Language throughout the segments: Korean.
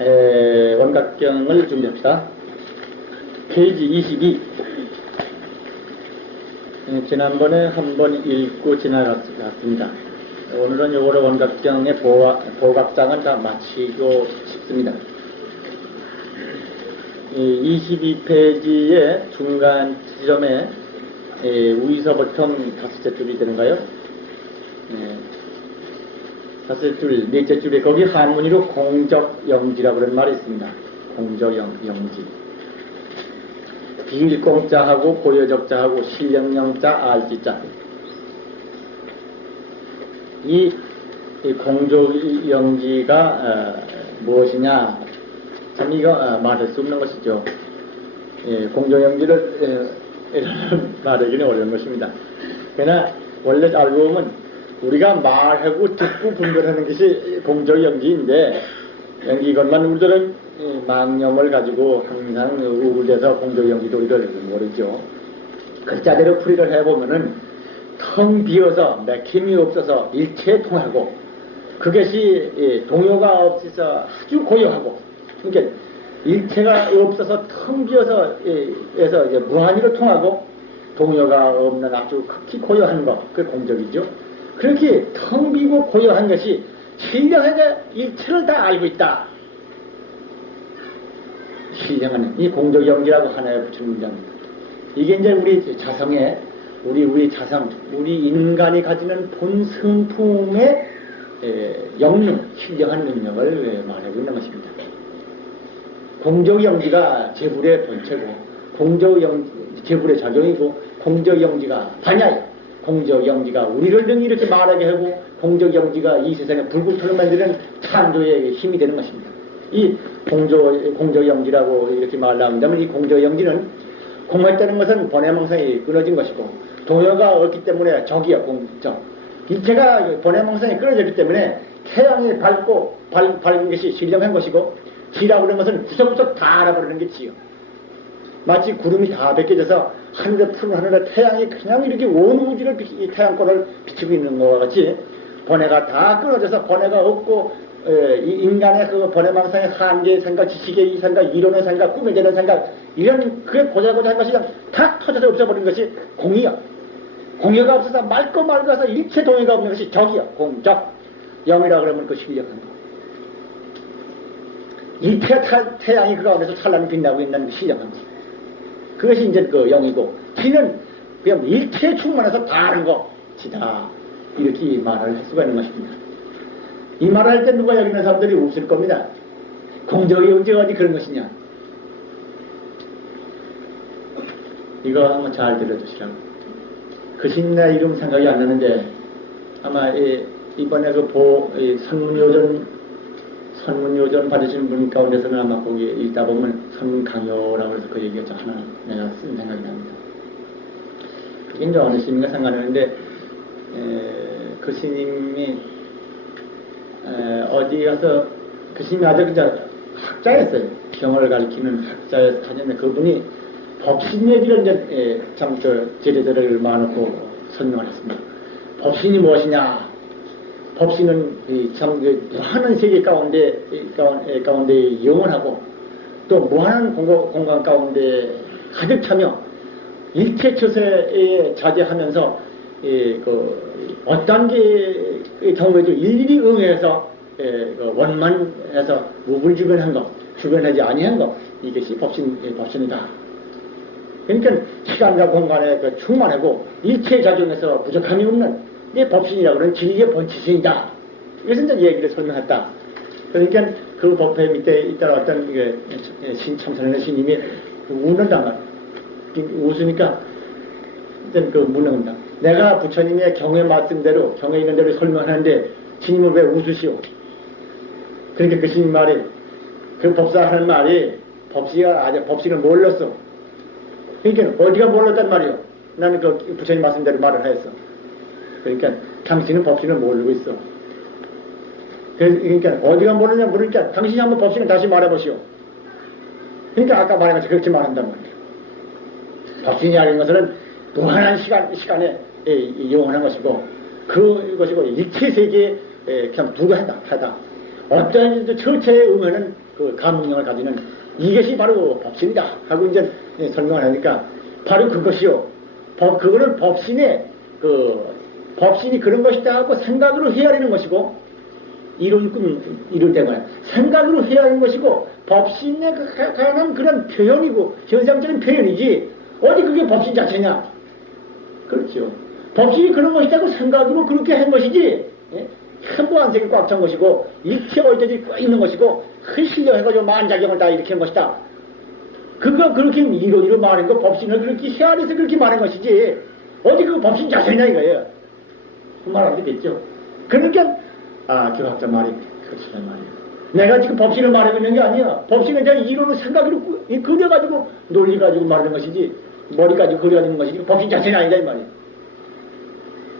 원각경을 준비합시다. 페이지 22. 지난번에 한번 읽고 지나갔습니다. 오늘은 요거를 원각경의 보각장을 다 마치고 싶습니다. 22페이지의 중간 지점에 위서 보통 다섯째 줄이 되는가요? 다섯째 줄, 넷째 줄에 거기 한문이로 공적영지라고 그런 말이 있습니다. 공적영지. 비일공자하고 고여적자하고 실령영자, 알지자. 이 공적영지가 무엇이냐? 참 이거 말할 수 없는 것이죠. 공적영지를 말하기는 어려운 것입니다. 그러나 원래 알고 보면 우리가 말하고 듣고 분별하는 것이 공적영지인데 이것만 우리들은 망념을 가지고 항상 우울돼서 공적영지도 이걸 모르죠. 글자대로 풀이를 해보면은 텅 비어서 맥힘이 없어서 일체에 통하고 그것이 동요가 없어서 아주 고요하고 그러니까 일체가 없어서 텅 비어서 에서 무한히로 통하고 동요가 없는 아주 극히 고요한 것, 그게 공적이죠. 그렇게 텅 비고 고요한 것이 신령하게 일체를 다 알고 있다. 신령한 이 공적영지라고 하나에 붙인 문장입니다. 이게 이제 우리 자성의 우리 자성, 우리 인간이 가지는 본 성품의 영능, 신령한 능력을 말하고 있는 것입니다. 공적영지가 제불의 본체고, 제불의 작용이고, 공적영지가 반야예요. 공적영지가 우리를 등 이렇게 말하게 하고, 공적영지가 이 세상에 불국토를 만드는 창조의 힘이 되는 것입니다. 이 공적영지라고 이렇게 말한다면 이 공적영지는 공했다는 것은 번외망상이 끊어진 것이고, 동요가 없기 때문에 적이야, 공적. 일체가 번외망상이 끊어졌기 때문에 태양이 밝은 것이 실령한 것이고, 지라고 하는 것은 구석구석 다 알아버리는 게 지요. 마치 구름이 다 벗겨져서 하늘에 푸른 하늘에 태양이 그냥 이렇게 온 우주를 태양권을 비추고 있는 것과 같이 번뇌가 다 끊어져서 번뇌가 없고 인간의 그 번뇌망상의 한계의 생각, 지식의 생각, 이론의 생각, 꿈에 대한 생각 이런 그게 고자고자 한 것이 다 터져서 없어버린 것이 공이요. 공여가 없어서 맑고 맑아서 일체 동의가 없는 것이 적이요. 공적. 영이라 그러면 그 실력한 거. 일체 태양이 그 가운데서 찬란히 빛나고 있는 그 실력한 거. 그것이 이제 그 영이고, 지는 그냥 일체에 충만해서 다 아는 것이다. 이렇게 말을 할 수가 있는 것입니다. 이 말을 할 때 누가 여기 있는 사람들이 웃을 겁니다. 공적이 언제 어디 그런 것이냐. 이거 한번 잘 들어주시라고. 그 신나 이름 생각이 안 나는데, 아마 이번에 그 선문요전 받으시는 분 가운데서는 아마 거기 읽다 보면 선문 강요라고 해서 그 얘기가 하나 내가 쓴 생각이 납니다. 그게 이제 어느 스님인가 상관하는데, 그 스님이, 어디 가서, 그 스님이 아주 그냥 학자였어요. 경을 가리키는 학자였을 텐데, 그분이 법신 얘기를 이제, 제자들을 모아놓고 설명을 했습니다. 법신이 무엇이냐? 법신은 참 무한한 세계 가운데 영원하고 또 무한한 공간 가운데 가득 차며 일체 처세에 자제하면서 어떤 경우에도 일일이 응해서 원만해서 무불주변한 것, 주변하지 아니한 것, 이것이 법신이다. 그러니까 시간과 공간에 충만하고 일체 작용에서 부족함이 없는 이 법신이라고 하는 진리의 본치신이다. 이것은 이제 얘기를 설명했다. 그러니까 그 법회 밑에 있던 어떤 참선의 스님이 웃는단 말이야. 웃으니까 그 묻는다. 내가 부처님의 경에 맞은 대로, 경에 있는 대로 설명하는데 스님은 왜 웃으시오? 그러니까 그 스님 말이, 그 법사 하는 말이 법시가 아직 법신을 몰랐어. 그러니까 어디가 몰랐단 말이오? 나는 그 부처님 말씀대로 말을 했어. 그러니까 당신은 법신을 모르고 있어. 그러니까 어디가 모르냐 물으니까 당신이 한번 법신을 다시 말해보시오. 그러니까 아까 말한 것처럼 그렇게 말한단 말이에요. 법신이라는 것은 무한한 시간에 영원한 것이고 그것이고 일체 세계에 그냥 불과하다. 어떤 철체에 응하는 그 감명을 가지는 이것이 바로 법신이다 하고 이제 설명을 하니까 바로 그것이요. 그거는 법신이 그런 것이다 하고 생각으로 헤아리는 것이고 이룰 때가 생각으로 헤아리는 것이고 법신에 관한 그런 표현이고 현상적인 표현이지 어디 그게 법신 자체냐. 그렇죠. 법신이 그런 것이라고 생각으로 그렇게 한 것이지 현보한색이 꽉 찬 것이고 일체 어디까지 꽉 있는 것이고 흔실려해가지고 만작용을 다 이렇게 한 것이다. 그거 그렇게 이로 말한 거 법신을 그렇게 헤아려서 그렇게 말한 것이지 어디 그 법신 자체냐 이거예요. 그 말 하게 됐죠. 그러니까 교학자 말이 그렇단 말이에요. 내가 지금 법신을 말하고 있는 게 아니야. 법신은 그냥 이론을 생각으로 그려가지고 논리가지고 말하는 것이지 머리 가지고 그려지는 것이지 법신 자체는 아니다 이 말이에요.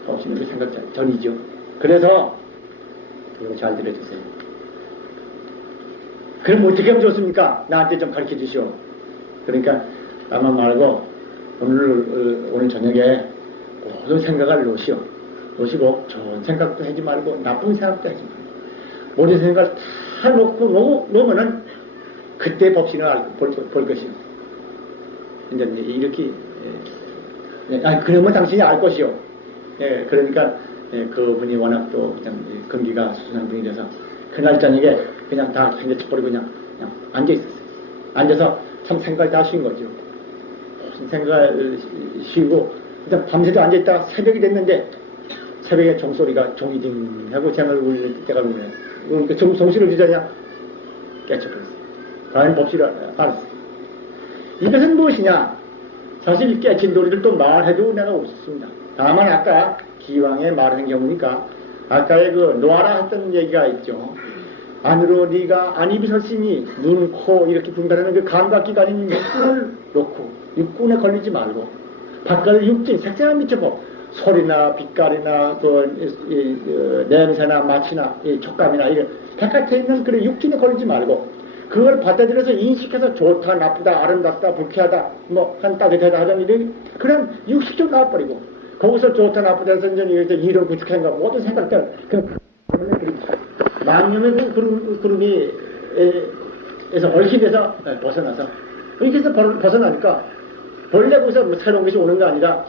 법신은 그 생각 전이죠. 그래서 이거 잘 들어주세요. 그럼 어떻게 하면 좋습니까? 나한테 좀 가르쳐 주시오. 그러니까 아마 말고 오늘 저녁에 모든 생각을 놓으시고 좋은 생각도 하지 말고 나쁜 생각도 하지 말고 모든 생각을 다 놓으면은 그때 법신을 볼 것이요. 이제 이렇게 그러면 당신이 알 것이요. 그러니까 그분이 워낙 또 그냥 건기가 수순한 분이라서 그날 저녁에 그냥 다 챙겨쳐버리고 그냥 앉아있었어요. 앉아서 참 생각을 다 쉬운 거죠. 무슨 생각을 쉬고 일단 밤새도 앉아있다가 새벽이 됐는데 새벽에 종소리가 종이딩 하고 쟁을 울릴 때가 오네. 그러니까 종소리를 주자냐 깨쳐버렸어요. 과연 법시를 알았어요. 이것은 무엇이냐? 사실 깨친 도리를 또 말해도 내가 없었습니다. 다만 아까 기왕에 말하는 경우니까 아까의 그 놓아라 했던 얘기가 있죠. 안으로 네가 안입이 설심이 눈, 코 이렇게 분별하는 그 감각기관인 육군을 놓고 육군에 걸리지 말고 바깥의 육진 색상을 미쳐보 소리나 빛깔이나 냄새나 맛이나 촉감이나 이런 바깥에 있는 그런 육진에 걸리지 말고 그걸 받아들여서 인식해서 좋다 나쁘다 아름답다 불쾌하다 한 따뜻하다 하던 이런 그런 육식적 나와버리고 거기서 좋다 나쁘다 해서 이제 이런 구축한가 모든 생각들 망념의 구름이 에서 얽히면서 벗어나서 이렇게 해서 벗어나니까 본래 거기서 뭐 새로운 것이 오는 게 아니라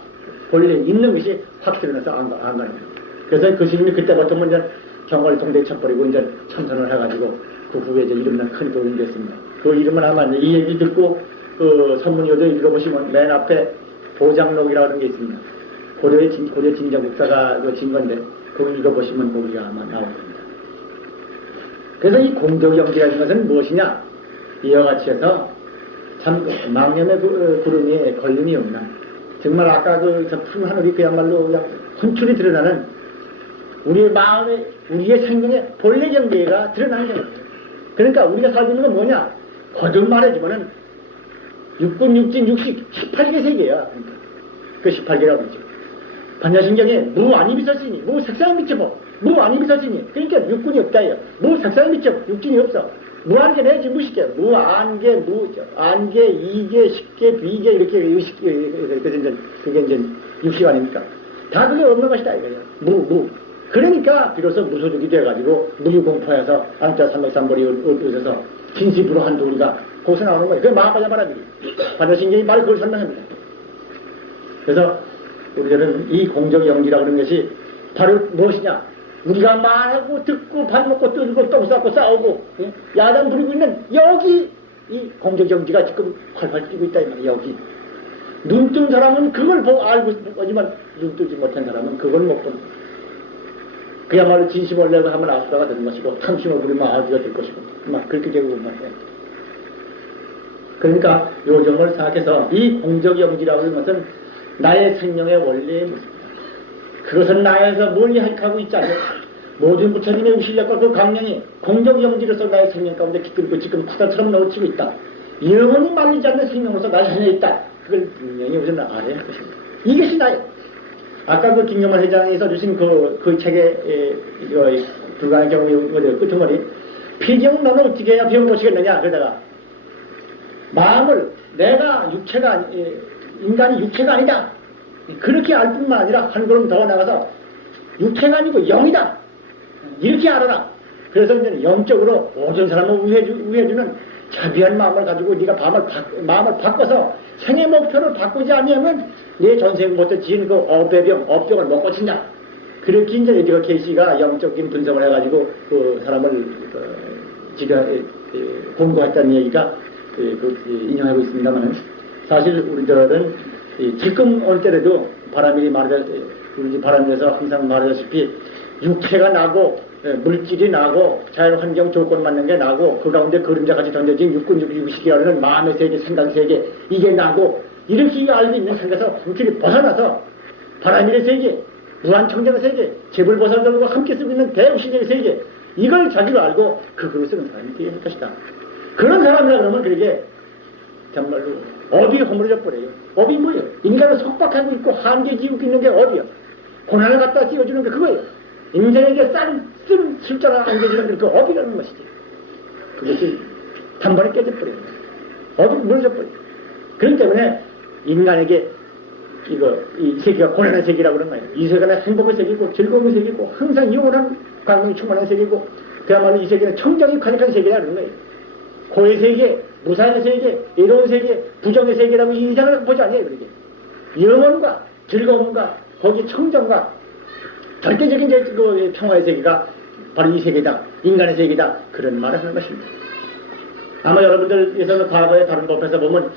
본래 있는 것이 확 드러나서 안 가는 거예요. 그래서 그 스님이 그때부터 이제 경을 동대에 쳐버리고 이제 참선을 해가지고 그 후에 이제 이름난 큰 도인이 됐습니다. 그 이름은 아마 이 얘기 듣고 그 선문요도 읽어보시면 맨 앞에 보장록이라는 게 있습니다. 고려 진정국사가 진 건데 그걸 읽어보시면 거기가 아마 나올 겁니다. 그래서 이 공덕영지라는 것은 무엇이냐? 이와 같이 해서 참 망념의 구름이 걸림이 없나. 정말 아까 그 푸른 하늘이 그야말로 그냥 혼쭐이 드러나는 우리의 마음에, 우리의 생명의 본래 경계가 드러나는 거예요. 그러니까 우리가 살고 있는 건 뭐냐? 거듭 말해주면은 육군, 육진, 육식 18개 세계야. 그러니까. 그 18개라고 그러죠. 반야신경에 무안이 비서지니, 무색상이 미쳐보, 무안이 비서지니. 그러니까 육군이 없다예요. 무색상이 미쳐보, 육진이 없어. 무안개 내지 무식계, 무안개, 안개, 이계, 식계, 비계, 이렇게 의식계, 그게 이제 육식 아닙니까? 다 그게 없는 것이다, 이거예요. 그러니까, 비로소 무소득이 돼가지고, 무유공포해서, 안자 삼백삼벌이 얻어서, 진심으로 한두 우리가 거기서 나오는 거예요. 그게 마하바자 바라들이. 반야신경이 바로 그걸 설명합니다. 그래서, 우리들은 이 공적영지라고 하는 것이 바로 무엇이냐? 우리가 말하고 듣고 밥 먹고 뜨고 똥 싸고 싸우고 야단 부리고 있는 여기 이 공적영지가 지금 활활 뛰고 있다 이 말이야. 여기 눈 뜬 사람은 그걸 보고 알고 있지만 눈 뜨지 못한 사람은 그걸 못 본다. 그야말로 진심을 내고 하면 아수라가 되는 것이고 탐심을 부리면 아수가 될 것이고 막 그렇게 되고 있는 거예요. 그러니까 요점을 생각해서 이 공적영지라고 하는 것은 나의 생명의 원리의 모습이다. 그것은 나에서 멀리 하고 있지 않냐. 모든 부처님의 우실력과 그 강령이 공적영지로서 나의 생명 가운데 깃들고 지금 쿠다처럼 넘치고 있다. 영원히 말리지 않는 생명으로서 나의 안에 있다. 그걸 분명히 우리는 알아야 할 것입니다. 이것이 나의. 아까 그 김용만 회장이 써주신 그 책에 불가의 경우 끝머리 피경 너는 어떻게 해야 병 보시겠느냐. 그러다가 마음을 내가 육체가 인간이 육체가 아니다. 그렇게 알 뿐만 아니라 한 걸음 더 나가서 육체가 아니고 영이다. 이렇게 알아라. 그래서 이제 영적으로 모든 사람을 우회해주는 자비한 마음을 가지고 네가 마음을 바꿔서 생애 목표를 바꾸지 않으면 내 전생부터 지은 그 업병을 못 고친다. 그렇게 이제 그 계시가 영적인 분석을 해가지고 그 사람을 공부했다는 얘기가 인용하고 있습니다만, 사실 우리들은 지금 올 때라도 바람에서 항상 말하다시피 육체가 나고 물질이 나고 자연환경 조건 맞는 게 나고 그 가운데 그림자같이 던져진 육식이라는 마음의 세계, 생각 세계 이게 나고 이렇게 알고 있는 세계에서 육체를 벗어나서 바람의 세계, 무한청정의 세계, 재불보살들과 함께 쓰고 있는 대우시대의 세계 이걸 자기로 알고 그걸로 쓰는 사람이 되어야 할 것이다. 그런 사람이라 그러면 그렇게 정말로 업이 허물어져 버려요. 업이 뭐예요? 인간을 속박하고 있고 한계 지우고 있는 게 업이요. 고난을 갖다 씌워주는 게 그거예요. 인생에게 쓴 실자를 안겨주는 게 그 업이라는 것이지. 그것이 단번에 깨져버려요. 업이 무너져버려요. 그렇기 때문에 인간에게 이 세계가 고난의 세계라고 그런 거예요. 이 세계는 행복의 세계고 즐거움의 세계고 항상 영원한 광명이 충만한 세계고 그야말로 이 세계는 청정이 가득한 세계라는 그런 거예요. 고의 세계, 무사의 세계, 이로운 세계, 부정의 세계라고 이 인생을 보지 않아요. 그렇게 영원과 즐거움과 거기 청정과 절대적인 그 평화의 세계가 바로 이 세계다. 인간의 세계다. 그런 말을 하는 것입니다. 아마 여러분들께서는 과거에 다른 법에서 보면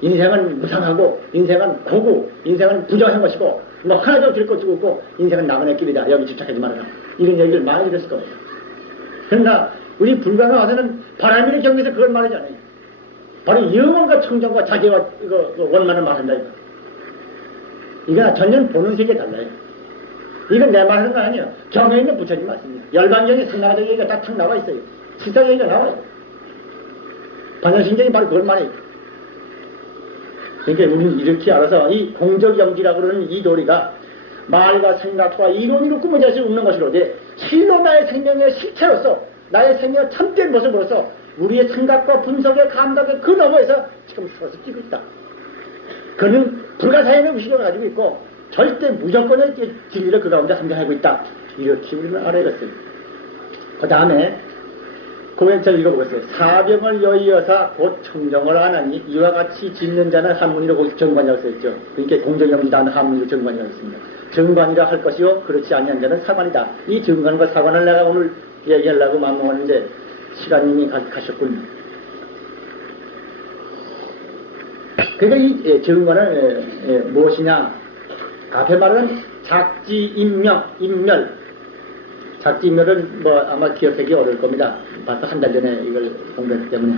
인생은 무상하고 인생은 고고 인생은 부정한 것이고 뭐 하나도 될 것도 없고 인생은 나만의 길이다. 여기 집착하지 말아라. 이런 얘기를 많이 들었을 거예요. 그러나 우리 불가능 와서는 바람이를 경계에서 그걸 말하지 않아요. 바로 영원과 청정과 자제와 원만을 말한다. 이거 전혀 보는 세계에 달라요. 이건 내 말하는 거 아니에요. 경에 있는 부처님 말씀입니다. 열반경에 상나가적 얘기가 딱 나와 있어요. 실상 얘기가 나와요. 반야신경이 바로 그걸 말해요. 그러니까 우리는 이렇게 알아서 이 공적영지라고 그러는 이 도리가 말과 생각과 이론으로 꾸며질 수 없는 것이로되 실로 나의 생명의 실체로서 나의 생명의 참된 모습으로서 우리의 생각과 분석의 감각의 그 너머에서 지금 서서 뛰고 있다. 그는 불가사의의 의식을 가지고 있고 절대 무조건의 진리를 그 가운데 함정하고 있다. 이렇게 우리는 알아야겠어요. 그 다음에 고행철 읽어보겠어요. 사병을 여의어사 곧 청정을 안 하니 이와 같이 짓는 자는 한문이로 거기서 정관이라고 써있죠. 그러니까 공정영지다 하는 한문이로 정관이라고 했습니다. 정관이라 할 것이요 그렇지 아니한 자는 사관이다. 이 정관과 사관을 내가 오늘 얘기하려고 마음먹었는데 시간이 가셨군요. 그러니까 이 정관은 무엇이냐? 앞에 말은 작지인멸. 작지인멸은 뭐 아마 기억하기 어려울 겁니다. 벌써 한 달 전에 이걸 공부했기 때문에.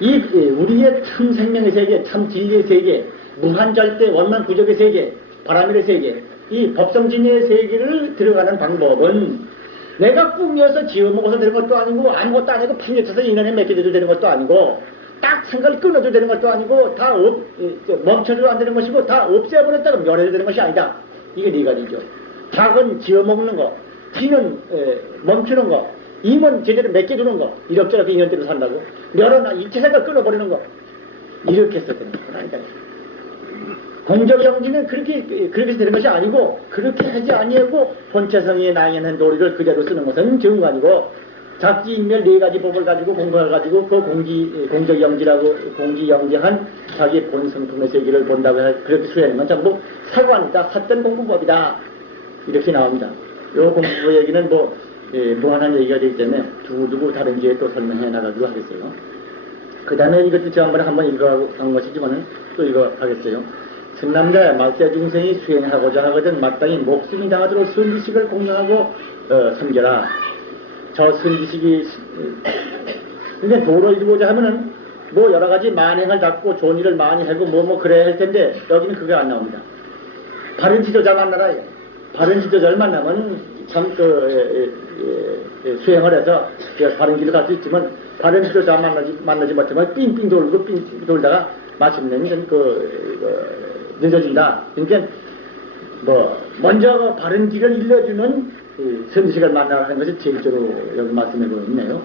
우리의 참 생명의 세계, 참 진리의 세계, 무한절대 원만 구적의 세계, 바람일의 세계, 이 법성진리의 세계를 들어가는 방법은 내가 꾸며서 지어먹어서 되는 것도 아니고 아무것도 아니고 팽개쳐서 인연에 맺게 되는 것도 아니고 딱 생각을 끊어도 되는 것도 아니고 다 멈춰도 안 되는 것이고 다 없애버렸다가 멸해도 되는 것이 아니다. 이게 네 가지죠. 작은 지어먹는 거, 지는 멈추는 거, 임은 제대로 맺게 두는 거, 이럭저럭 인연대로 산다고 멸은 일체 생각 끊어버리는 거 이렇게 해서 되는 거라니까요. 공적영지는 그렇게 해서 되는 것이 아니고 그렇게 하지 아니하고 본체성이 나에는 도리를 그대로 쓰는 것은 정관이고 작지인멸 네 가지 법을 가지고 공부해가지고 그 공적영지라고 공지영지한 자기 본성품의 세계를 본다고 그렇게 수행하는 건 전부 사관이다. 삿된 공부법이다. 이렇게 나옵니다. 이 공부 얘기는 무한한 얘기가 되기 때문에 두고두고 다른 기회에 또 설명해 나가기로 하겠어요. 그 다음에 이것도 지난번에 한번 읽어간 것이지만은 또 읽어가겠어요. 승남자의 말세 중생이 수행하고자 하거든 마땅히 목숨이 당하도록 선지식을 공경하고 섬겨라. 저 선지식이 근데 도를 이루고자 하면은 뭐 여러 가지 만행을 닦고 좋은 일을 많이 하고 뭐 그래야 할 텐데 여기는 그게 안 나옵니다. 바른 지도자 만나라. 바른 지도자를 만나면 참 수행을 해서 바른 길을 갈 수 있지만 바른 지도자 만나지 못하면 삥삥 돌고 삥삥 돌다가 마침내는 늦어진다. 그러니까 먼저 바른 길을 일러주는 선지식을 만나라는 것이 제일적으로 여기 말씀해보고 있네요.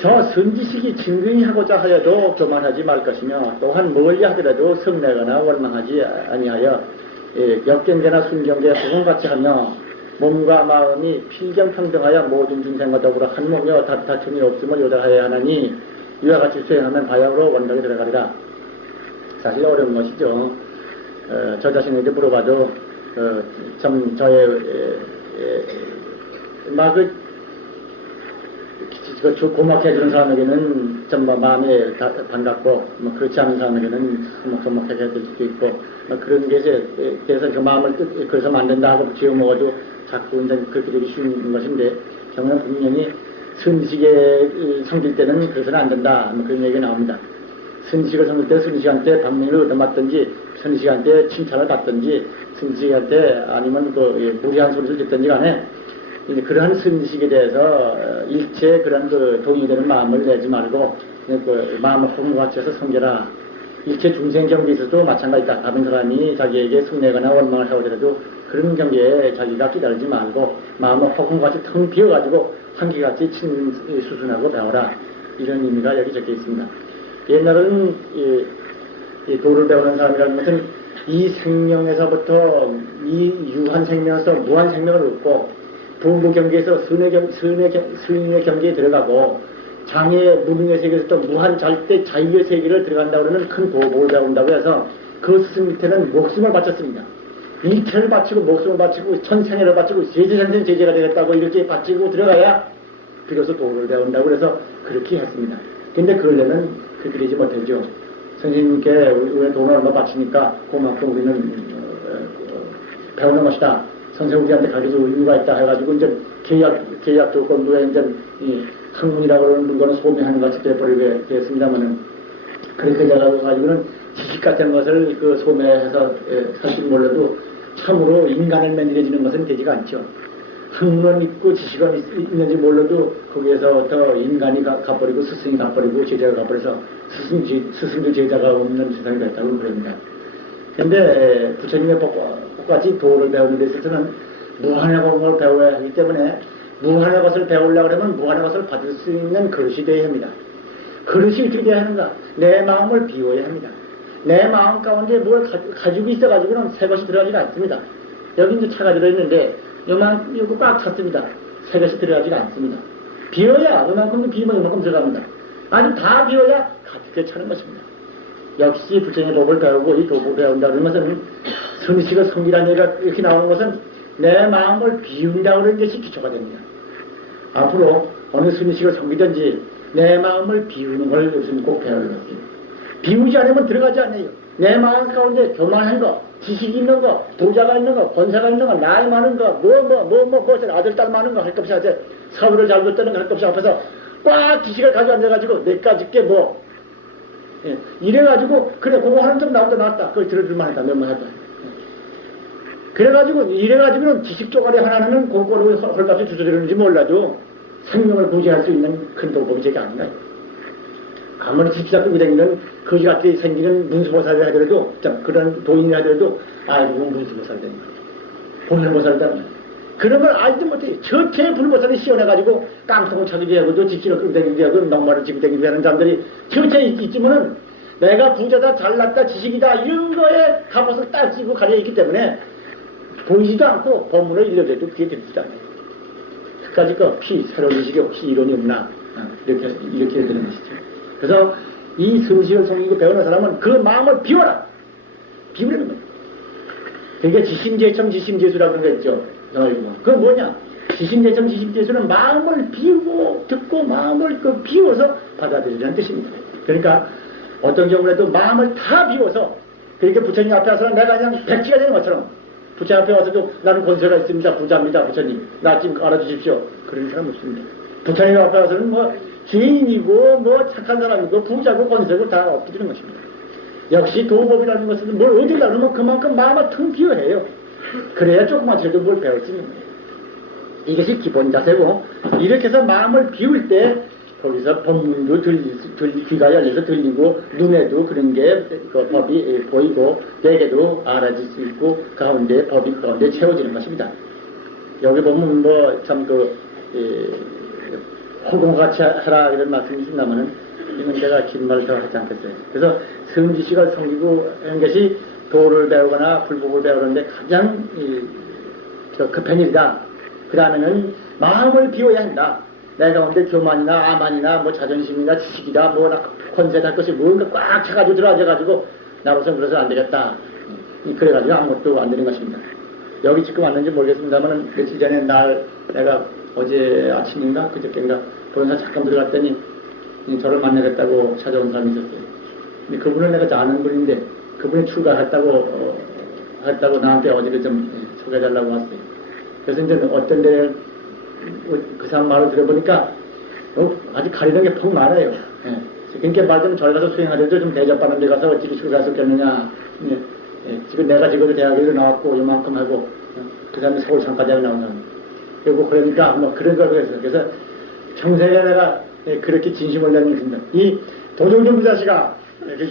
저 선지식이 증근히 하고자 하여도 교만하지 말 것이며 또한 멀리 하더라도 성내거나 원망하지 아니하여 역경제나 순경제 혹은같이 하며 몸과 마음이 필경평등하여 모든 중생과 더불어 한 몸이여 다툼이 없음을 요다하여야 하나니 이와 같이 수행하면 바야흐로 원덕에 들어가리라. 사실 어려운 것이죠. 저 자신에게 물어봐도 참 저의 고맙게 해주는 사람에게는 좀 마음에 반갑고 그렇지 않은 사람에게는 고맙게 해줄 수도 있고 그런 것에 대해서 그 마음을 그래서 만든다 하고 지어먹어도 자꾸 이제 그렇게 되기 쉬운 것인데 경우는 분명히 순식에 섬길 때는 그래서는 안 된다 그런 얘기가 나옵니다. 순식을 섬길 때 순식한테 방문을 얻어맞든지 순식한테 칭찬을 받든지 순식한테 아니면 무리한 소리를 듣든지 간에 이제 그러한 순식에 대해서 일체 그런 동의 되는 마음을 내지 말고 마음을 호응같이해서 섬겨라. 일체 중생 경계에서도 마찬가지다. 다른 사람이 자기에게 성내거나 원망을 하더라도 그런 경계에 자기가 끼달지 말고 마음을 호응같이 텅 비워가지고 한기같이 수순하고 배워라. 이런 의미가 여기 적혀 있습니다. 옛날에는 이 도를 배우는 사람이라는 것은 이 생명에서부터 이 유한 생명에서 무한 생명을 얻고 부부 경계에서 스님의 경계에 들어가고 장애 무능의 세계에서 또 무한 절대 자유의 세계를 들어간다고 하는 큰 도복을 배운다고 해서 그 스승 밑에는 목숨을 바쳤습니다. 일체를 바치고 목숨을 바치고 천생애를 바치고 제제장생 제제가 되겠다고 이렇게 바치고 들어가야 비로소 도를 배운다고 그래서 그렇게 했습니다. 근데 그러려면 그렇게 되지 못하죠. 선생님께 우리가 돈을 얼마 바치니까 그만큼 우리는 배우는 것이다. 선생 우리한테 가르쳐줄 의무가 있다 해가지고 이제 계약 조건부에 이제 이 학문이라고 그러는 거는 소명하는 것이 돼버리게 되었습니다만은 그렇게 돼가지고는 지식 같은 것을 소매해서 사실 몰라도 참으로 인간을 만들어지는 것은 되지가 않죠. 학문은 있고 지식은 있는지 몰라도 거기에서 더 인간이 가버리고 스승이 가버리고 제자가 가버려서 스승도 제자가 없는 세상이 됐다고 그럽니다. 근데 부처님의 복같이 도를 배우는 데 있어서는 무한의 공을 배워야 하기 때문에 무한의 것을 배우려고 하면 무한의 것을 받을 수 있는 그릇이 되어야 합니다. 그릇이 어떻게 되어야 하는가? 내 마음을 비워야 합니다. 내 마음 가운데 뭘 가지고 있어가지고는 새 것이 들어가지 않습니다. 여기 이제 차가 들어있는데 요거 꽉 찼습니다. 새 것이 들어가지 않습니다. 비워야 요만큼도 비우면 요만큼 들어갑니다. 아니 다 비워야 가득히 차는 것입니다. 역시 부처님의 도를 배우고 이 도를 배운다는 것은 선의식을 섬기라는 얘기가 이렇게 나오는 것은 내 마음을 비운다고 하는 것이 기초가 됩니다. 앞으로 어느 선의식을 섬기든지 내 마음을 비우는 걸 요즘 꼭 배워야 합니다. 비우지 않으면 들어가지 않아요. 내 마음 가운데 교만한 거, 지식이 있는 거, 부자가 있는 거, 권세가 있는 거, 나이 많은 거, 무엇을 아들, 딸 많은 거 할 것 없이 하지. 사업을 잘 못되는 거 할 것 없이 앞에서 꽉 지식을 가지고 앉아가지고 내까지 게 뭐. 예, 이래가지고, 그래, 그거 하는 점 나왔다. 그걸 들어줄만 했다. 몇만 했다. 그래가지고, 이래가지고는 지식 쪼가리 하나는 골고루 헐값이 주저되는지 몰라도 생명을 부지할 수 있는 큰 방법이 제게 아닌가요? 아무리 지식 끌고 다니면 거지같이 생기는 문수보살을 하더라도, 그런 도인이 하더라도, 아이고, 문수보살 되는 거죠. 본능보살 되는 그런 걸 알지 못해요. 저체 불보살이 시원해가지고 깡통을 차기도 하고 지키를 끌고 다니기도 하고 넉마를 지고 다니기도 하는 사람들이 저체 있지만은 내가 부자다 잘났다 지식이다 이런 거에 갑옷을 딱 찌고 가려있기 때문에 보이지도 않고 법문을 일러줘도 귀에 들지도 않아요. 끝까지 새로운 지식이 혹시 이론이 없나 이렇게 되는 것이죠. 그래서 이 성식을 섬기고 배우는 사람은 그 마음을 비워라. 비우라는 거예요. 그게 지심제청 지심제수라고 그런 거 있죠. 그건 뭐냐? 지심제청 지심제수는 마음을 비우고 듣고 마음을 비워서 받아들이라는 뜻입니다. 그러니까 어떤 경우에도 마음을 다 비워서 그렇게 부처님 앞에 와서는 내가 그냥 백지가 되는 것처럼 부처님 앞에 와서도 나는 권세가 있습니다. 부자입니다. 부처님. 나 지금 알아주십시오. 그런 사람 없습니다. 부처님 앞에 와서는 뭐 죄인이고 뭐 착한 사람이고 부자고 권세고 다 엎드리는 것입니다. 역시 도법이라는 것은 뭘 어디다 놓으면 그만큼 마음을 텅 비워해요. 그래야 조금만이라도 뭘 배울 수 있는 거예요. 이것이 기본 자세고 이렇게 해서 마음을 비울 때 거기서 법문도 귀가 열려서 들리고 눈에도 그런 게 법이 보이고 내게도 알아질 수 있고 가운데 법이 가운데 채워지는 것입니다. 여기 보면 뭐 참 호공같이 하라 이런 말씀이 있습니다만은 이건 제가 긴 말을 더 하지 않겠어요. 그래서 성지식을 섬기고 하는 것이 도를 배우거나 불법을 배우는데 가장 급한 일이다. 그 다음에는 마음을 비워야 한다. 내 가운데 교만이나 아만이나 뭐 자존심이나 지식이나 뭐나 권세할 것이 뭔가 꽉 차가지고 들어앉아가지고 나로서는 그래서는 안 되겠다. 그래가지고 아무것도 안 되는 것입니다. 여기 지금 왔는지 모르겠습니다만 며칠 전에 내가 어제 아침인가 그저께인가 본사 잠깐 들어갔더니 저를 만나겠다고 찾아온 사람이 있었어요. 근데 그분은 내가 아는 분인데 그분이 출가했다고 나한테 어제를 좀 소개해달라고 왔어요. 그래서 이제 어떤 데 그 사람 말을 들어보니까 아직 가리는 게 퍽 많아요. 예. 그러니까 말하자면 저희 가서 수행하려도 좀 대접받는 데 가서 어찌 출가했었겠느냐. 지금 내가 지금 대학에서 나왔고 이만큼 하고 그 다음에 서울 상가대학에 나온 사람. 그리고 그러니까 뭐 그런 걸 그랬어요. 그래서 평생에 내가 그렇게 진심을 내는 것입니다. 이 도종정 자식아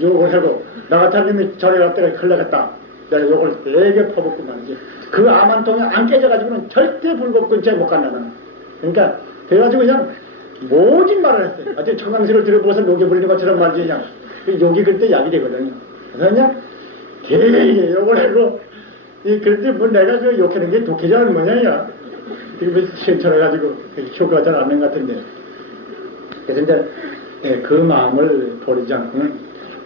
욕을 하고 나 같은 놈이 절에 갔다가 큰일 나겠다. 내가 욕을 되게 퍼붓고 말이지. 그 암한통에 안 깨져가지고는 절대 불법 근처에 못 간다는. 그러니까 그래가지고 그냥 모진 말을 했어요. 아주 청강시를 들어보고서 녹여버리는 것처럼 말이지 그냥 욕이 그때 약이 되거든요. 그래서 그냥 되게 욕을 하고 그런데 뭐 내가 그 욕하는 게 독해자는 뭐냐냐. 지금 시행처래가지고 효과가 잘 안 난 것 같은데. 그래서 이제 그 마음을 버리지 않고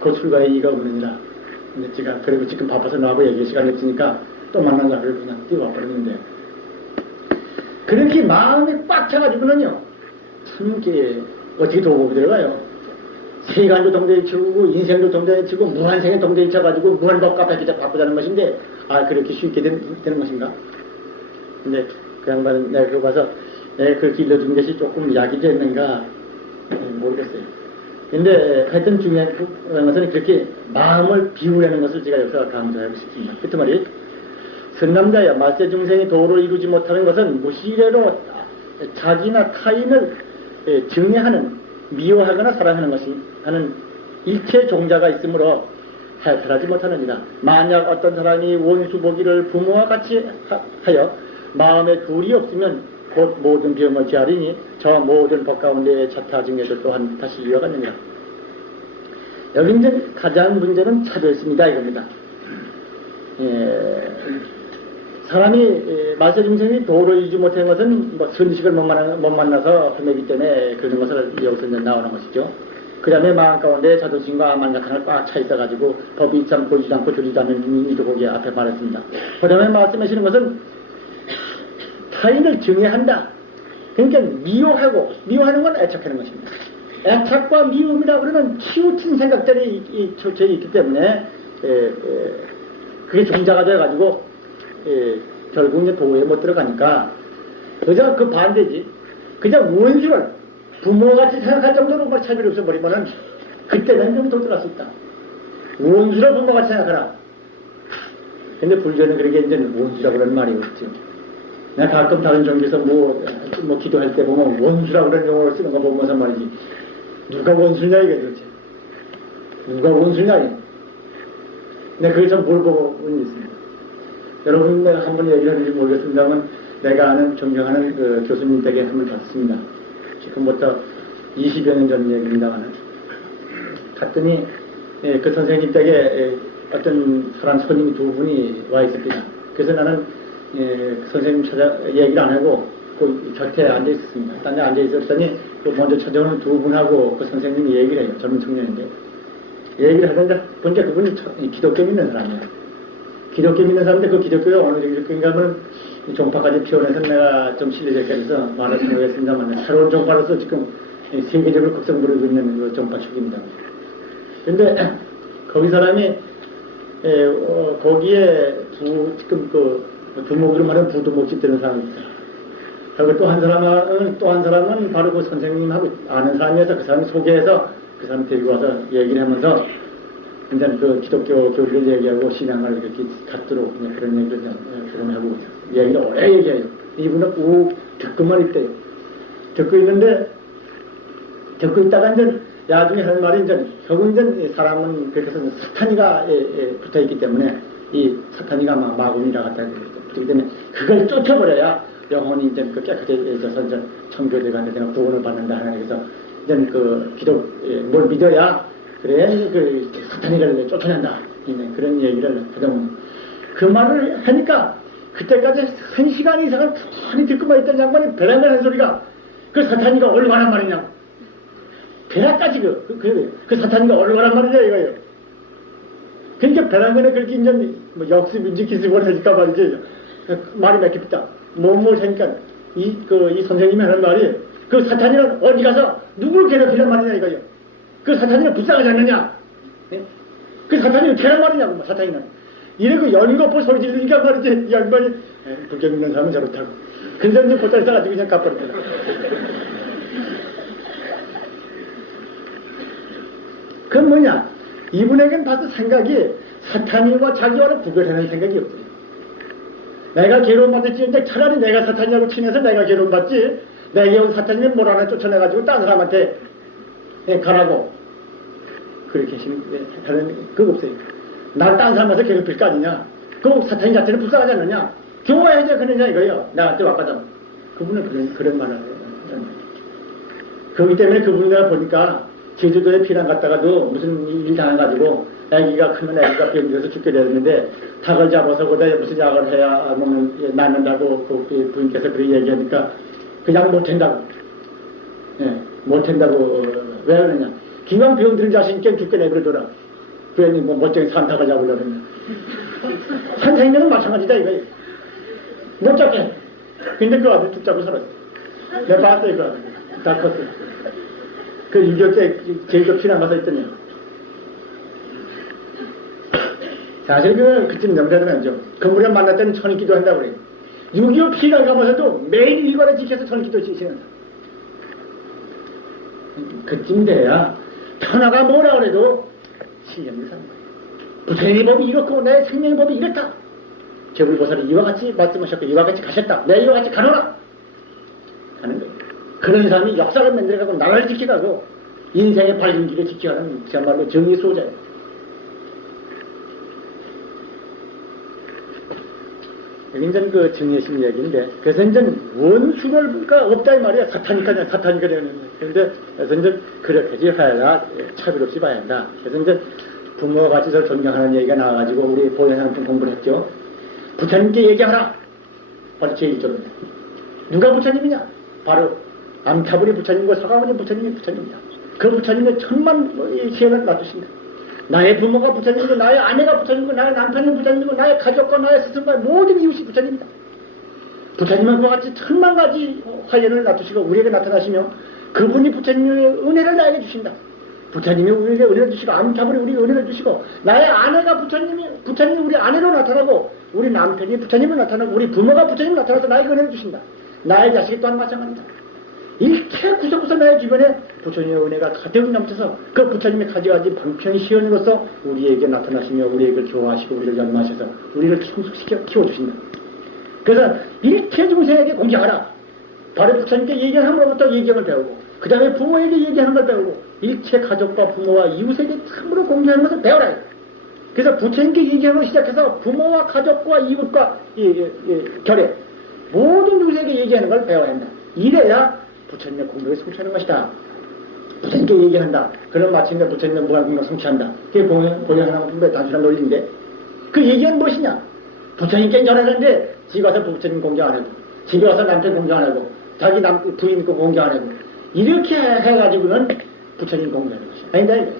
그 출가에 이가 없느니라. 근데 제가 그리고 지금 바빠서 나하고 얘기할 시간이 없으니까 또 만나자 그래서 그냥 뛰어와버렸는데 그렇게 마음이 꽉 차가지고는요 참 이게 어떻게 도움이 들어가요. 세간도 동대에 치고 인생도 동대에 치고 무한생에 동대에 쳐가지고 무한법과 백기자 바꾸자는 것인데 그렇게 쉽게 되는 것인가. 근데 그 양반은 내가 그거 봐서 그렇게 일러준 것이 조금 약이 됐는가 모르겠어요. 근데 하여튼 중요한 것은 그렇게 마음을 비우려는 것을 제가 여기서 강조하고 싶습니다. 그 말이 선남자야 말세 중생이 도를 이루지 못하는 것은 무시래로 자기나 타인을 증애하는 미워하거나 사랑하는 것이 하는 일체 종자가 있으므로 해탈하지 못하느니라. 만약 어떤 사람이 원수 보기를 부모와 같이 하여 마음에 둘이 없으면 곧 모든 병을 지하리니 저 모든 법 가운데 자타 증여도 또한 다시 이어가느니라. 여기 이제 가장 문제는 차별입니다 이겁니다. 사람이 말세 중생이 도를 이루지 못한 것은 뭐 선식을 못 만나서 험하기 때문에 그런 것을 여기서 나오는 것이죠. 그 다음에 마음 가운데 자존심과 만약함을 꽉 차 있어가지고 법이 참 보이지 않고 들리지 않는 이도 거기에 앞에 말했습니다. 그 다음에 말씀하시는 것은 타인을 증애한다. 그러니까 미워하는 건 애착하는 것입니다. 애착과 미움이라고 그러는 키우친 생각들이 저에 있기 때문에 그게 종자가 돼가지고 결국 이제 도에 못 들어가니까 그저 그 반대지. 그냥 원수를 부모같이 생각할 정도로 막 차별이 없어버리면은 그때는 좀 더 들어갈 수 있다. 원수를 부모같이 생각하라. 근데 불교는 그렇게 이제 원수라고 그러는 말이 없죠. 내가 가끔 다른 종교에서 뭐 기도할 때 보면 원수라고 그런 용어를 쓰는 거 보면서 말이지. 누가 원수냐 이게 도대체. 누가 원수냐 이게. 내가 그래서 뭘 보고 있습니다. 여러분 내가 한번 얘기를 하는지 모르겠습니다만 내가 아는 존경하는 그 교수님 댁에 한번 갔습니다. 지금부터 20여 년 전 얘기입니다만 갔더니 그 선생님 댁에 어떤 사람 손님이 두 분이 와 있습니다. 그래서 나는 선생님 얘기를 안 하고 그 곁에 앉아 있었습니다. 딴 데 앉아 있었더니 그 먼저 찾아오는 두 분하고 그 선생님이 얘기를 해요. 젊은 청년인데 얘기를 하는데 보니까 그분이 기독교 믿는 사람이에요. 기독교 믿는 사람인데 그 기독교가 어느 정도인가 하면 종파까지 표현해서 내가 좀 실례될까 해서 말을 하겠습니다만 새로운 종파로서 지금 세계적으로 극성부르고 있는 그 종파 축입니다. 근데 거기 사람이 거기에 지금 그 두목으로 말하면 부두목집 되는 사람이 있어요. 그리고 또 한 사람은 바로 그 선생님하고 아는 사람이어서 그 사람이 소개해서 그 사람 데리고 와서 얘기를 하면서 이제 그 기독교 교리를 얘기하고 신앙을 이렇게 갖도록 그런 얘기를 하고 얘기를 오래 얘기해요. 이분은 꼭 듣고만 있대요. 듣고 있는데 듣고 있다가 이제 나중에 하는 말이 이제 결국 이제 사람은 그렇게 해서 사탄이가 붙어 있기 때문에 이 사탄이가 마구니라 갖다 붙기 때문에 그걸 쫓아버려야 영혼이 이제 그 깨끗해져서 이제 천국에 가는데 내가 구원을 받는다 하는 그래서 이제 그 뭘 믿어야 그래 그 사탄이를 쫓아낸다 그런 얘기를 하다 보면 그 말을 하니까 그때까지 1시간 이상을 가만히 듣고만 있던 양반이 벼랑을 한 소리가 그 사탄이가 얼마나 말이냐. 벼랑까지 그 사탄이가 얼마나 말이냐 이거예요. 그러니까 벼랑간에 그렇게 이제 뭐 역습인지 기습을 해줄까 말이지. 말이 몇 개 있다. 뭐뭐 하니까 이 선생님이 하는 말이 그 사탄이는 어디 가서 누구를 괴롭히란 말이냐 이거예요. 그 사탄이는 불쌍하지 않느냐. 예? 그 사탄이는 괴란 말이냐고 뭐 사탄이는. 이래 연인 거보 소리 지르니까 말이지 이 양반이 불경 있는 사람은 저렇다고. 근데 이제 보따리 싸가지고 그냥 갚아버렸다. 그건 뭐냐? 이분에겐 봐도 생각이 사탄이와 자기와는 구별하는 생각이 없어요. 내가 괴로움받을지 근데 차라리 내가 사탄이라고 친해서 내가 괴로움받지 내게 온 사탄이면 뭘 하나 쫓아내가지고 딴 사람한테 가라고 그렇게 하는 그거 없어요. 날 딴 사람한테 괴롭힐 거 아니냐. 그 사탄이 자체는 불쌍하지 않느냐. 교화해야 그러냐 이거예요. 나한테 왔거든. 그분은 그런 말을 해요. 그렇기 때문에 그분을 내가 보니까 제주도에 피난 갔다가도 무슨 일 당해가지고 애기가 크면 애기가 병들어서 죽게 되었는데 닭을 잡아서 거기다 무슨 약을 해야 낫는다고 그 부인께서 그렇게 얘기하니까 그 약 못한다고. 예, 못한다고 왜 그러냐. 기왕 병들은 자식이니까 죽게 내버려둬라. 괜히 뭐 멋쟁이 산타가 잡으려고 그러냐. 산타인들은 마찬가지다 이거예요. 못 잡게. 근데 그 아들 붙잡고 살았어. 내가 봤어요 그 아들. 다 컸어요. 그 6.25때 제주도 피난 가서 있더니 사실 그쯤 넘겨두면죠. 건물에 만났더니 천일기도 한다고 그래요. 6.25 피난 가면서도 매일 일과를 지켜서 천일기도 지키는 그쯤 돼야 천하가 뭐라 그래도 신령이 사는 거예요. 부처님의 법이 이렇고 내 생명의 법이 이렇다. 제불보살이 이와 같이 말씀하셨고 이와 같이 가셨다. 내 이와 같이 가노라 하는 거예요. 그런 사람이 역사를 만들어가고 나라를 지켜가고 인생의 밝은 길을 지켜가는 정말로 정의 소자예요. 여기 이제 그 정의심 얘기인데, 그래서 이제 원수가 없다 이 말이야. 사탄이니까 되는 거예요. 그래서 이제 그렇게 해야 차별 없이 봐야 한다. 그래서 이제 부모와 같이 서로 존경하는 얘기가 나와가지고 우리 보현상품 공부를 했죠. 부처님께 얘기하라. 바로 제1조입니다. 누가 부처님이냐? 바로 암타불이 부처님과 서가모니 부처님이 부처님이다. 그 부처님의 천만 시연을 놔두신다. 나의 부모가 부처님이고 나의 아내가 부처님이고 나의 남편이 부처님이고 나의 가족과 나의 스승과 모든 이웃이 부처님이다. 부처님은 그와 같이 천만 가지 화연을 놔두시고 우리에게 나타나시며 그분이 부처님의 은혜를 나에게 주신다. 부처님이 우리에게 은혜를 주시고 암타불이 우리에게 은혜를 주시고 나의 아내가 부처님이 우리 아내로 나타나고 우리 남편이 부처님으로 나타나고 우리 부모가 부처님으로 나타나서 나에게 은혜를 주신다. 나의 자식이 또한 마찬가지다. 이렇게 구석구석 나의 주변에 부처님의 은혜가 가득 넘쳐서 그 부처님이 가져가진 방편 시연으로서 우리에게 나타나시며 우리에게 교화하시고 우리를 연마하셔서 우리를 성숙시켜 키워주신다. 그래서 이렇게 중생에게 공경하라. 바로 부처님께 얘기함으로부터 얘기함을 배우고 그 다음에 부모에게 얘기하는 걸 배우고 일체 가족과 부모와 이웃에게 참으로 공경하는 것을 배워라. 그래서 부처님께 얘기하는 걸 시작해서 부모와 가족과 이웃과 결례 모든 누구에게 얘기하는 걸 배워야 한다. 이래야 부처님의 공덕을 성취하는 것이다. 부처님께 얘기한다. 그럼 마침내 부처님의 무한공덕을 성취한다. 그게 보현하나님의 단순한 논리인데 그 얘기는 무엇이냐? 부처님께 전하는데 집에 와서 부처님 공경 안 하고 집에 와서 남편 공경 안 하고 자기 부인 공경 안 하고 이렇게 해가지고는 부처님 공경하는 것이다. 아니다 이거예요.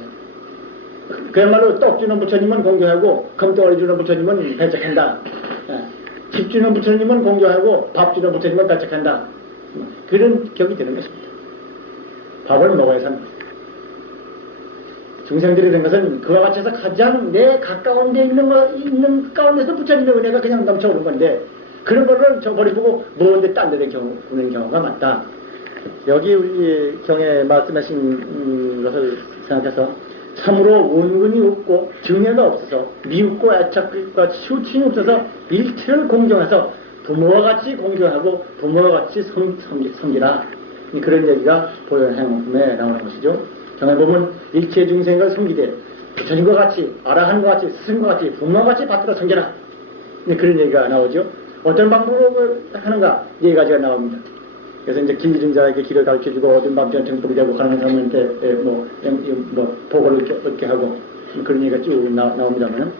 그야말로 떡 주는 부처님은 공경하고 금덩어리 주는 부처님은 배척한다. 집 주는 부처님은 공경하고 밥 주는 부처님은 배척한다. 그런 격이 되는 것입니다. 밥을 먹어야 삽니다. 중생들이 된 것은 그와 같이 해서 가장 내 가까운 데 있는 가운데서 부처님의 은혜가 그냥 넘쳐오는 건데 그런 거를 저 버리고 먼데 딴 데 보는 경우가 많다. 여기 우리 경에 말씀하신 것을 생각해서 참으로 원근이 없고 증애가 없어서 미웃고 애착과 치우침이 없어서 일체를 공경해서 부모와 같이 공경하고 부모와 같이 섬기라. 그런 얘기가 보현행품에 나오는 것이죠. 경에 보면 일체 중생을 섬기되 부처님과 같이 아라한과 같이 스승과 같이 부모와 같이 받들어 섬겨라. 그런 얘기가 나오죠. 어떤 방법으로 하는가? 네 가지가 나옵니다. 그래서 이제 길 잃은 자에게 길을 가르쳐주고 어두운 밤중에 등불이 되고 가는 사람한테 복을 얻게 하고 그런 얘기가 쭉 나옵니다만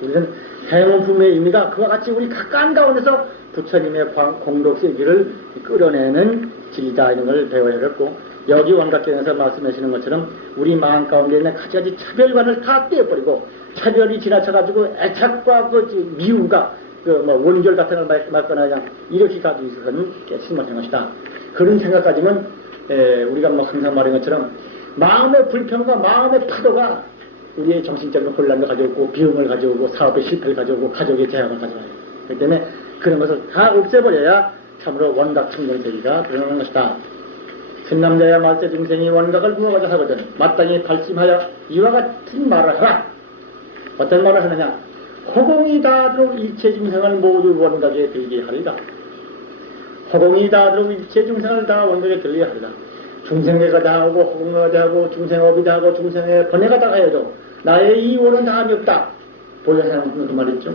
우리는 행운품의 의미가 그와 같이 우리 각각 가운데서 부처님의 공덕세기를 끌어내는 진리다 이런 걸 배워야 했고, 여기 원각경에서 말씀하시는 것처럼 우리 마음 가운데 있는 가지가지 차별관을 다 떼어버리고 차별이 지나쳐가지고 애착과 그 미움과 원결 같은 걸 말거나 그냥 이렇게 가지고 있어서는 깨치지 못한 것이다. 그런 생각까지는 우리가 항상 말한 것처럼 마음의 불평과 마음의 파도가 우리의 정신적인 혼란을 가져오고 비용을 가져오고 사업의 실패를 가져오고 가족의 재앙을 가져와요. 그렇기 때문에 그런 것을 다 없애버려야 참으로 원각 청정세기가 드러나는 것이다. 신남자야 말세 중생이 원각을 무어가자 하거든 마땅히 발심하여 이와 같은 말을 하라. 어떤 말을 하느냐? 허공이 닿도록 일체 중생을 모두 원각에 들게 하리라. 허공이 닿도록 일체 중생을 다 원각에 들게 하리라. 중생애가 다하고 허공가 다하고 중생업이 다하고 중생의 번뇌가 다하여도 나의 이원은 다함이 없다. 보여하는 그 말이죠.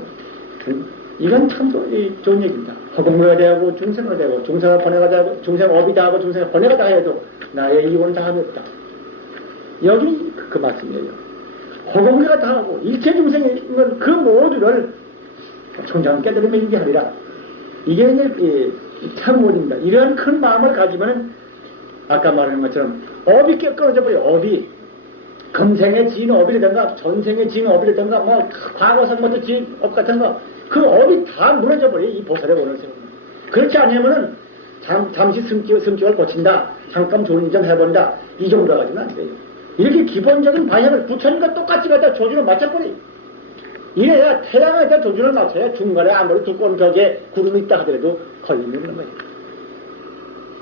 이건 참 좋은 얘기입니다. 허공가 다하고 중생을 다하고 중생의 번뇌가 다하고 중생업이 다하고 중생의 번뇌가 다하여도 나의 이원은 다함이 없다. 여기 그 말씀이에요. 허공가 다하고 일체 중생의 그 모두를 총장은 깨달으면 이게 아니라 이게 이제 참원입니다. 이런 큰 마음을 가지면은 아까 말한 것처럼 업이 끊어져 버려요. 업이 금생의 지인 업이라든가 전생의 지인 업이라든가 과거 생부터 지인 업 같은 거 그 업이 다 무너져 버려요. 이 보살의 원을 세우면. 그렇지 않으면은 잠시 성격을 고친다. 잠깐 좋은 일 좀 해본다. 이 정도 가지면 안 돼요. 이렇게 기본적인 방향을 부처님과 똑같이 갖다 조준을 맞춰버려요. 이래야 태양에다 조준을 맞춰야 중간에 아무리 두꺼운 벽에 구름이 있다 하더라도 걸림이 없는 거예요.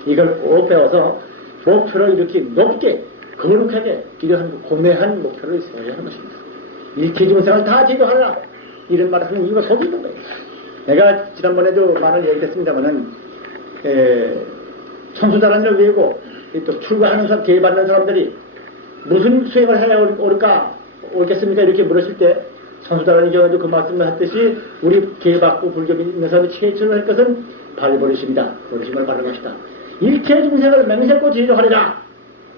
이걸 꼭 배워서 목표를 이렇게 높게 거룩하게 이러한 고매한 목표를 세워야 하는 것입니다. 일체 중생을 다 제도하라 이런 말을 하는 이유가 거기 있는 거예요. 내가 지난번에도 많은 얘기했습니다만은 천수다란을 외우고 또 출가하는 사람, 계획받는 사람들이 무슨 수행을 해야 옳겠습니까? 이렇게 물었을 때 천수다란이 경우에도 그 말씀을 했듯이 우리 계획받고 불교 있는 사람이 최초로 할 것은 발버리심이다. 버리심을 바른 것이다. 일체 중생을 맹세코 제도하리라.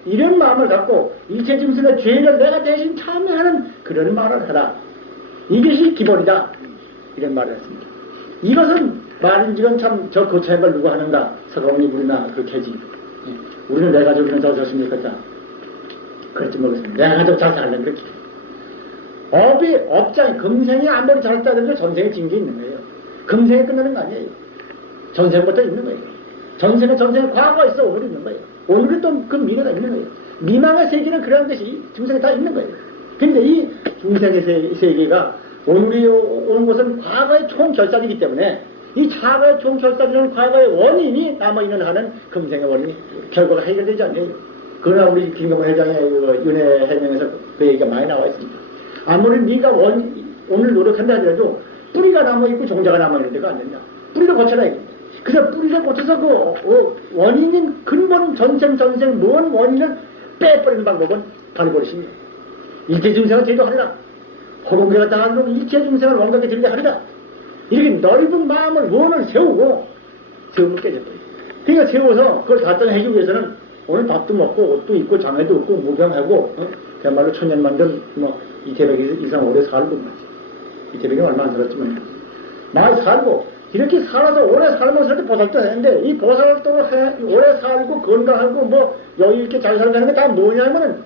이런 마음을 갖고 일체 중생의 죄를 내가 대신 참여하는 그런 말을 하라. 이것이 기본이다. 이런 말을 했습니다. 이것은 말인지는 참 저 거창한 걸 누구 하는가? 서가모니 우리나 그렇게 하지. 우리는 내 가족이는 잘 살았으면 좋겠다. 그렇지 모르겠습니다. 내 가족 잘 살려면 그렇게. 업장이 금생이 아무리 잘 살아도 전생에 징계 있는 거예요. 금생에 끝나는 거 아니에요. 전생부터 있는 거예요. 전생은 과거가 있어 오늘이 있는 거예요. 오늘은 또 그 미래가 있는 거예요. 미망의 세계는 그런 것이 중생에 다 있는 거예요. 근데 이 중생의 세계가 오늘이 오는 것은 과거의 총결산이기 때문에 이 과거의 총결산이라는 과거의 원인이 남아있는 한은 금생의 원인이 결과가 해결되지 않아요. 그러나 우리 김경호 회장의 윤회 해명에서 그 얘기가 많이 나와 있습니다. 아무리 네가 오늘 노력한다 하더라도 뿌리가 남아있고 종자가 남아있는 데가 안 된다. 뿌리를 고쳐라. 그래서 뿌리를 고쳐서 그 원인인 근본 전생 뭔 원인을 빼버리는 방법은 발버리십니다. 일체 중생을 제도하리라. 허공계가 다하도록 일체 중생을 원각에 들게 하리라. 이렇게 넓은 마음을 원을 세우면 깨져버려요. 그러니까 세워서 그걸 달성하기 위해서는 오늘 밥도 먹고 옷도 입고 장애도 없고 무병하고 그야말로 천년만년 이태백 이상 오래 살고 이태백이 얼마 안 살았지만 많이 살고 이렇게 살아서 오래 살면서 이렇게 보살도 했는데 이 보살도 오래 살고 건강하고 여유 있게 잘 살게 하는 게 다 뭐냐면은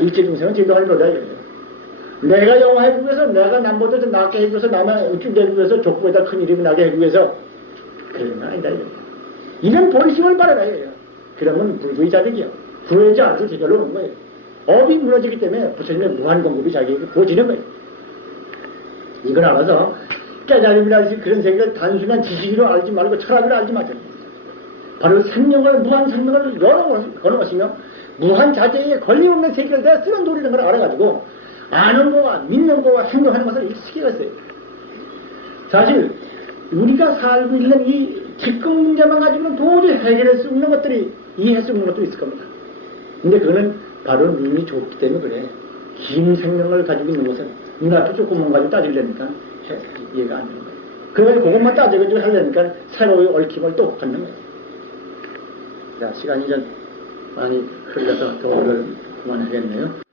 일체 중생은 제도하는 거다. 내가 영화해주기 위해서 내가 남보다 좀 낫게 해줘서 남의 우쭐대기 위해서 족보에다 큰 이름이 나게 해주기 위해서 그런 건 아니다. 이런 본심을 바라라. 그러면 불구의 자득이야. 구해지 않아도 제절로 오는 거예요. 업이 무너지기 때문에 부처님의 무한 공급이 자기에게 부어지는 거예요. 이걸 알아서 깨달음이라든지 그런 생각을 단순한 지식으로 알지 말고 철학으로 알지 마세요. 바로 생명을 무한 생명을 여러 것이며 무한 자재에 걸림없는 세계를 내가 쓰는 도리라는 걸 알아가지고 아는 거와 믿는 거와 행동하는 것을 익숙해 갔어요. 사실 우리가 살고 있는 이 직급 문제만 가지고는 도저히 해결할 수 없는 것들이 이해할 수 없는 것도 있을 겁니다. 근데 그거는 바로 눈이 좁기 때문에 그래. 긴 생명을 가지고 있는 것은 눈앞에 조금만 가지고 따지려니까 이해가 안 되는 거예요. 그래가지고 그것만 따져가지고 하려니까 새로운 얽힘을 또 갖는 거예요. 자, 시간이 좀 많이 흘러서 더 그만하겠네요.